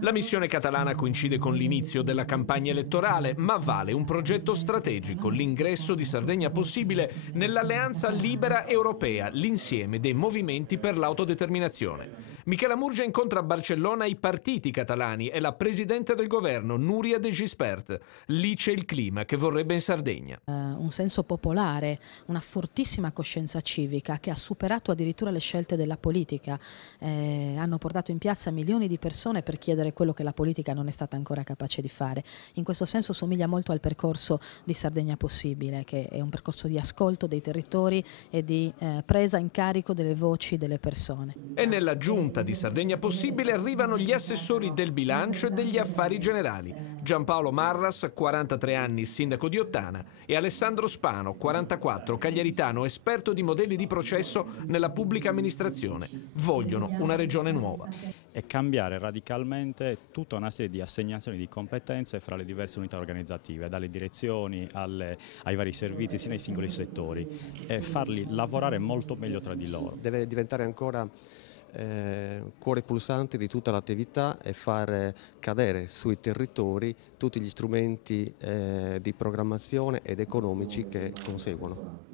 La missione catalana coincide con l'inizio della campagna elettorale, ma vale un progetto strategico, l'ingresso di Sardegna Possibile nell'Alleanza Libera Europea, l'insieme dei movimenti per l'autodeterminazione. Michela Murgia incontra a Barcellona i partiti catalani e la presidente del governo, Núria de Gispert. Lì c'è il clima che vorrebbe in Sardegna. Un senso popolare, una fortissima coscienza civica che ha superato addirittura le scelte della politica. Hanno portato in piazza milioni di persone per chiedere quello che la politica non è stata ancora capace di fare. In questo senso somiglia molto al percorso di Sardegna Possibile, che è un percorso di ascolto dei territori e di presa in carico delle voci delle persone. E nella giunta di Sardegna Possibile arrivano gli assessori del bilancio e degli affari generali. Giampaolo Marras, 43 anni, sindaco di Ottana, e Alessandro Spano, 44, cagliaritano, esperto di modelli di processo nella pubblica amministrazione. Vogliono una regione nuova. E cambiare radicalmente tutta una serie di assegnazioni di competenze fra le diverse unità organizzative, dalle direzioni ai vari servizi, sia nei singoli settori, e farli lavorare molto meglio tra di loro. Deve diventare ancora cuore pulsante di tutta l'attività e far cadere sui territori tutti gli strumenti di programmazione ed economici che conseguono.